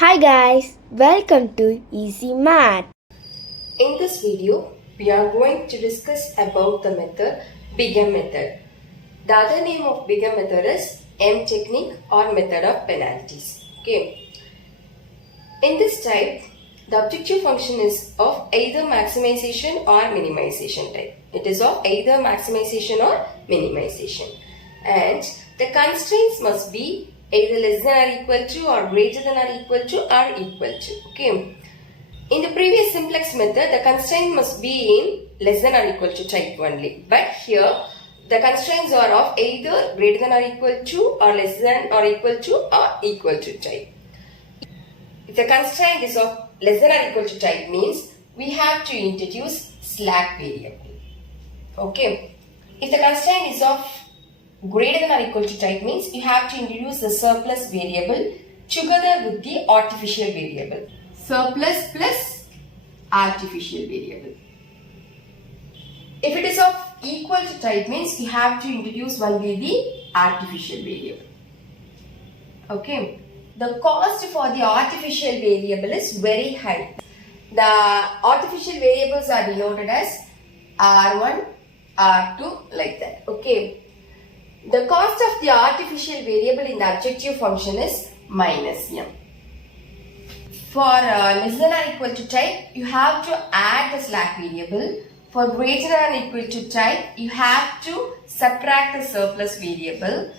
Hi guys, welcome to Easy Math. In this video, we are going to discuss about the method Bigam method. The other name of Bigam method is M technique or method of penalties. Okay. In this type, the objective function is of either maximization or minimization type. It is of either maximization or minimization. And the constraints must be either less than or equal to or greater than or equal to or equal to. Okay. In the previous simplex method, the constraint must be in less than or equal to type only. But here, the constraints are of either greater than or equal to or less than or equal to or equal to type. If the constraint is of less than or equal to type means we have to introduce slack variable. Okay. If the constraint is of greater than or equal to type means you have to introduce the surplus variable together with the artificial variable. Surplus plus artificial variable. If it is of equal to type means you have to introduce only the artificial variable. Okay. The cost for the artificial variable is very high. The artificial variables are denoted as R1, R2 like that. Okay. The cost of the artificial variable in the objective function is minus m. For less than or equal to type, you have to add the slack variable. For greater than or equal to type, you have to subtract the surplus variable.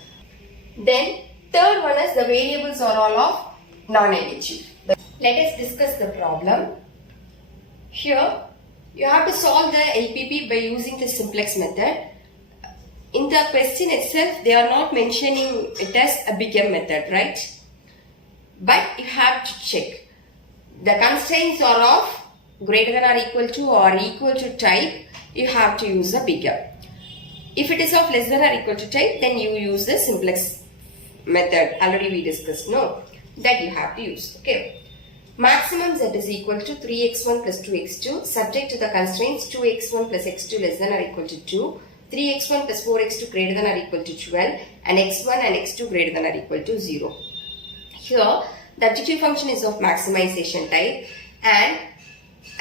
Then third one is the variables are all of non-negative. Let us discuss the problem. Here, you have to solve the LPP by using the simplex method. In the question itself, they are not mentioning it as a Bigam method, right? But you have to check. The constraints are of greater than or equal to type, you have to use a Bigam. If it is of less than or equal to type, then you use the simplex method. Already we discussed, no? That you have to use, okay? Maximum z is equal to 3x1 plus 2x2 subject to the constraints 2x1 plus x2 less than or equal to 2. 3x1 plus 4x2 greater than or equal to 12 and x1 and x2 greater than or equal to 0. Here, the objective function is of maximization type and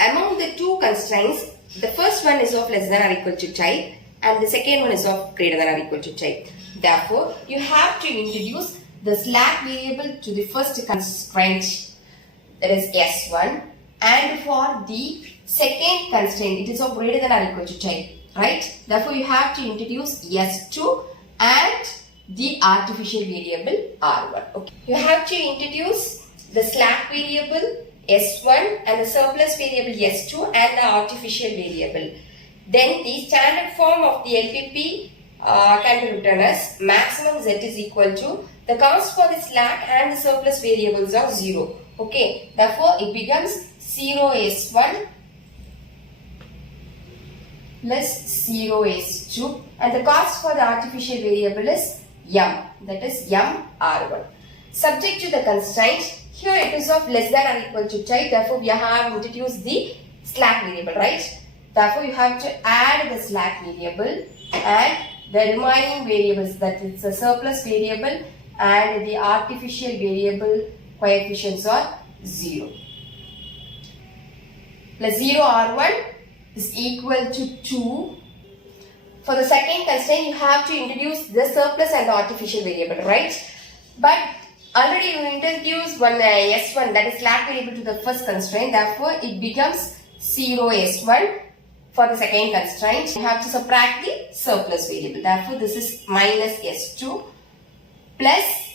among the two constraints, the first one is of less than or equal to type and the second one is of greater than or equal to type. Therefore, you have to introduce the slack variable to the first constraint, that is S1, and for the second constraint, it is of greater than or equal to type. Right? Therefore, you have to introduce S2 and the artificial variable R1. Okay. You have to introduce the slack variable S1 and the surplus variable S2 and the artificial variable. Then the standard form of the LPP can be written as maximum Z is equal to the cost for the slack and the surplus variables are 0. Okay. Therefore, it becomes 0 S1 plus 0 S2 and the cost for the artificial variable is m, that is m R1. Subject to the constraint, here it is of less than or equal to type, therefore we have introduced the slack variable, right? Therefore you have to add the slack variable and the remaining variables, that is the surplus variable and the artificial variable coefficients are 0. Plus 0 R1 is equal to 2. For the second constraint, you have to introduce the surplus and the artificial variable, right? But already you introduced one S1, that is slack variable, to the first constraint. Therefore, it becomes 0 S1. For the second constraint, you have to subtract the surplus variable. Therefore, this is minus S2 plus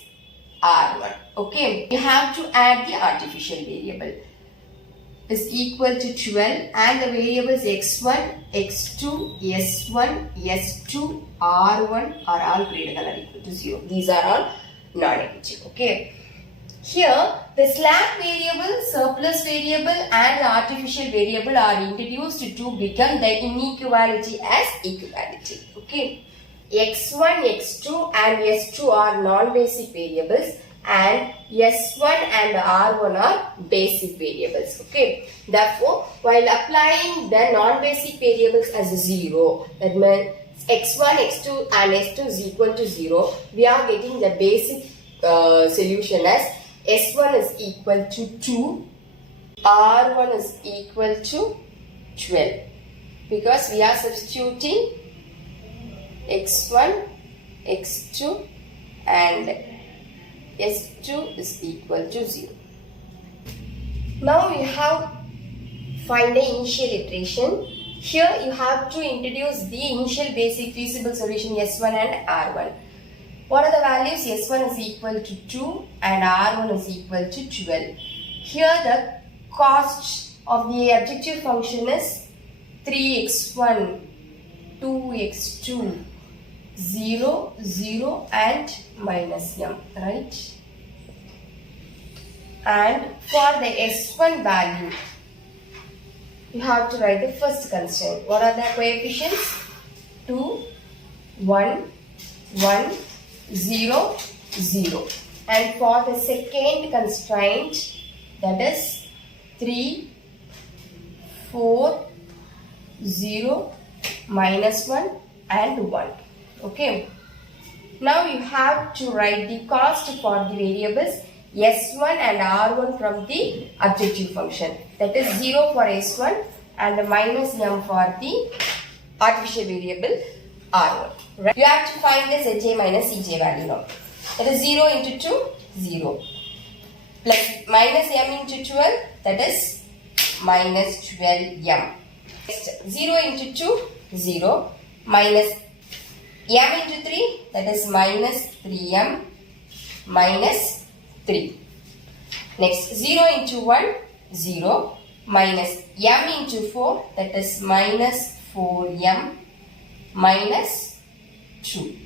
R1. Okay, you have to add the artificial variable. Is equal to 12 and the variables x1, x2, s1, s2, r1 are all greater than or equal to 0. These are all non-negative. Okay. Here, the slack variable, surplus variable and the artificial variable are introduced to become the inequality as equality. Okay. x1, x2 and s2 are non-basic variables and S1 and R1 are basic variables. Okay. Therefore, while applying the non-basic variables as 0, that means x1, x2 and s2 is equal to 0, we are getting the basic solution as S1 is equal to 2, R1 is equal to 12, because we are substituting x1, x2 and s2 is equal to 0. Now you have find the initial iteration. Here you have to introduce the initial basic feasible solution S1 and R1. What are the values? S1 is equal to 2 and R1 is equal to 12. Here the cost of the objective function is 3x1, 2x2, 0, 0 and minus m, right? And for the S1 value, you have to write the first constraint. What are the coefficients? 2, 1, 1, 0, 0. And for the second constraint, that is 3, 4, 0, minus 1 and 1. Okay. Now you have to write the cost for the variables S1 and R1 from the objective function. That is 0 for S1 and minus m for the artificial variable R1. Right? You have to find the Zj minus Cj value now. That is 0 into 2, 0. Plus minus m into 12, that is minus 12m. Next, 0 into 2, 0. Minus m into 3, that is minus 3m minus 3. Next, 0 into 1, 0. Minus m into 4, that is minus 4m minus 2.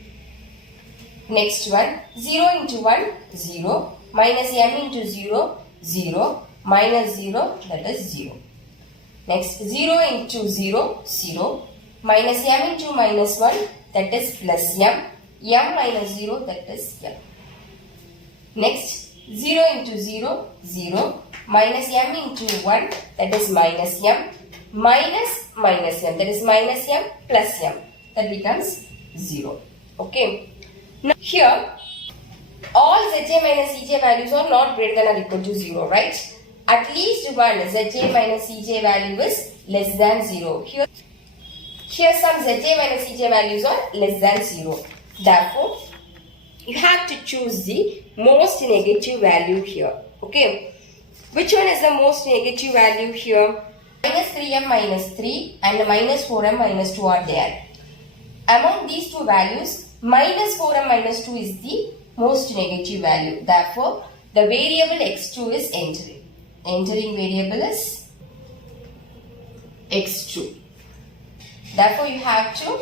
Next one, 0 into 1, 0. Minus m into 0, 0. Minus 0, that is 0. Next, 0 into 0, 0. Minus m into minus 1, that is plus m. m minus 0, that is m. Next, 0 into 0, 0. Minus m into 1, that is minus m. Minus minus m, that is minus m plus m. That becomes 0. Okay. Now, here, all Zj minus Cj values are not greater than or equal to 0, right? At least one Zj minus Cj value is less than 0. Here some Zj minus Cj values are less than 0. Therefore, you have to choose the most negative value here. Okay. Which one is the most negative value here? Minus 3m minus 3 and minus 4m minus 2 are there. Among these two values, minus 4m minus 2 is the most negative value. Therefore, the variable x2 is entering. Entering variable is x2. Therefore, you have to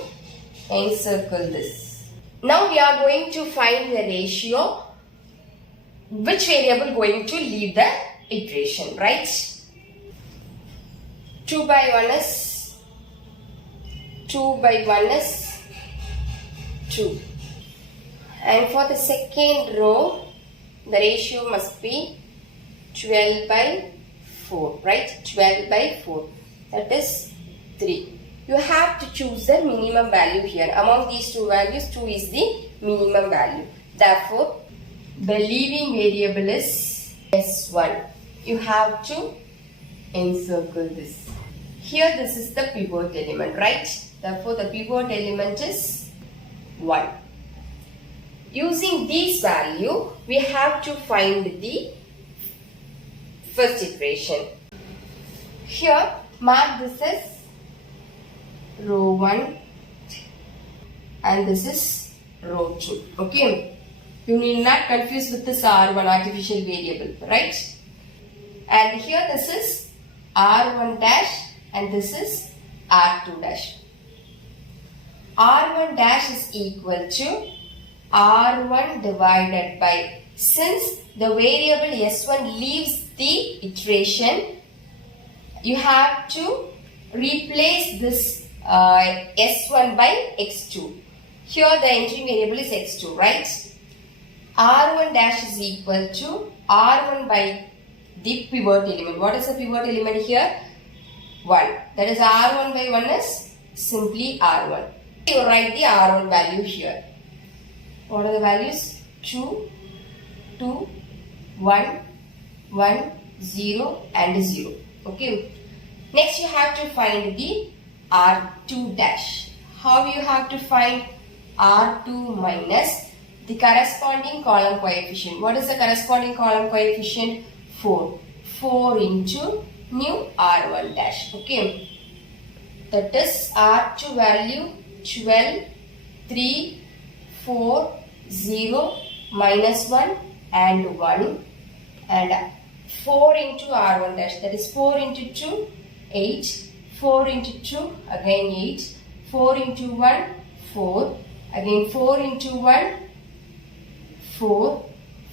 encircle this. Now, we are going to find the ratio. Which variable going to leave the iteration, right? 2 by 1 is 2 by 1 is 2. And for the second row, the ratio must be 12 by 4, right? 12 by 4. That is 3. You have to choose the minimum value here. Among these two values, 2 is the minimum value. Therefore, the leaving variable is S1. You have to encircle this. Here, this is the pivot element, right? Therefore, the pivot element is 1. Using this value, we have to find the first iteration. Here, mark this as row 1 and this is row 2. Okay. You need not confuse with this R1 artificial variable, right? And here this is R1 dash and this is R2 dash. R1 dash is equal to R1 divided by, since the variable S1 leaves the iteration, you have to replace this S1 by X2. Here the entering variable is X2, right? R1 dash is equal to R1 by the pivot element. What is the pivot element here? 1. That is R1 by 1 is simply R1. You write the R1 value here. What are the values? 2, 2, 1, 1, 0 and 0. Okay. Next you have to find the R2 dash. How you have to find R2 minus the corresponding column coefficient? What is the corresponding column coefficient? 4. 4 into new R1 dash. Okay. That is R2 value 12, 3, 4, 0, minus 1 and 1, and 4 into R1 dash, that is 4 into 2, 8, 4 into 2, again 8, 4 into 1, 4, again 4 into 1, 4,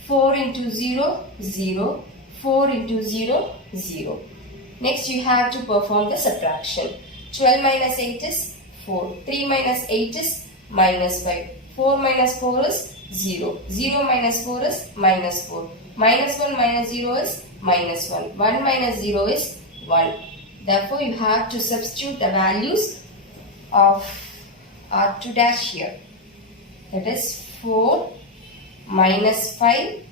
4 into 0, 0, 4 into 0, 0. Next you have to perform the subtraction. 12 minus 8 is 4, 3 minus 8 is minus 5, 4 minus 4 is 0, 0 minus 4 is minus 4, minus 1 minus 0 is minus 1, 1 minus 0 is 1. Therefore, you have to substitute the values of R2 dash here. That is 4, minus 5,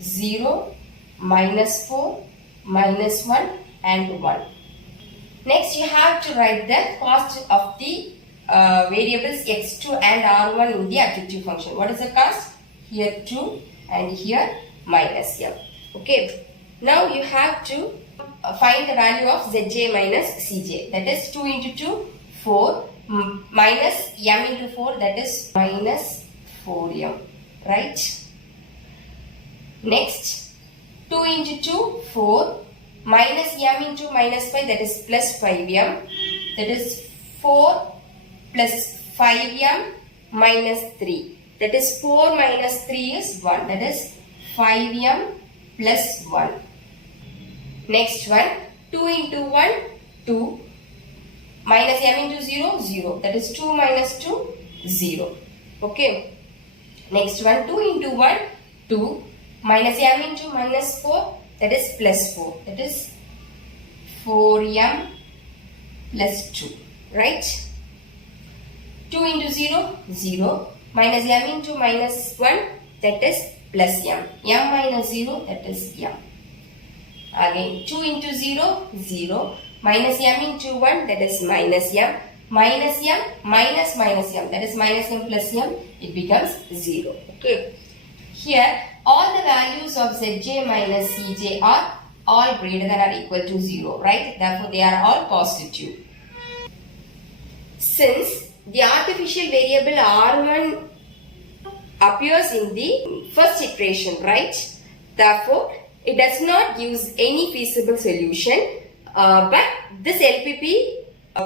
0, minus 4, minus 1 and 1. Next, you have to write the cost of the variables x2 and r1 in the adjective function. What is the cost? Here 2 and here minus m. Okay. Now you have to find the value of zj minus cj. That is 2 into 2, 4 minus m into 4, that is minus 4m. Right? Next, 2 into 2, 4 minus m into minus 5, that is plus 5m. That is 4 plus 5m minus 3. That is 4 minus 3 is 1. That is 5m plus 1. Next one, 2 into 1, 2. Minus m into 0, 0. That is 2 minus 2, 0. Okay. Next one, 2 into 1, 2. Minus m into minus 4. That is plus 4. That is 4m plus 2. Right? 2 into 0, 0. Minus m into minus 1. That is plus m. m minus 0. That is m. Again 2 into 0, 0. Minus m into 1. That is minus m. Minus m minus minus m. That is minus m plus m. It becomes 0. Okay. Here all the values of zj minus cj are all greater than or equal to 0. Right? Therefore they are all positive. Since the artificial variable r1 appears in the first equation, right? Therefore, it does not use any feasible solution, but this LPP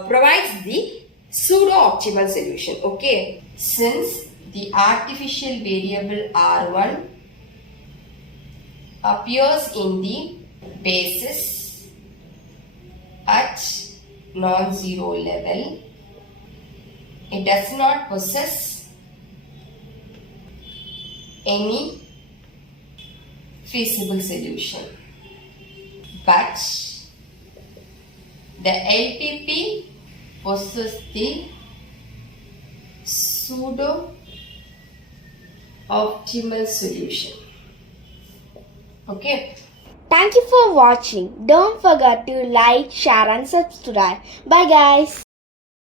provides the pseudo-optimal solution. Okay. Since the artificial variable r1 appears in the basis at non-zero level, it does not possess any feasible solution, but the LPP possesses the pseudo optimal solution. Okay. Thank you for watching. Don't forget to like, share and subscribe. Bye guys.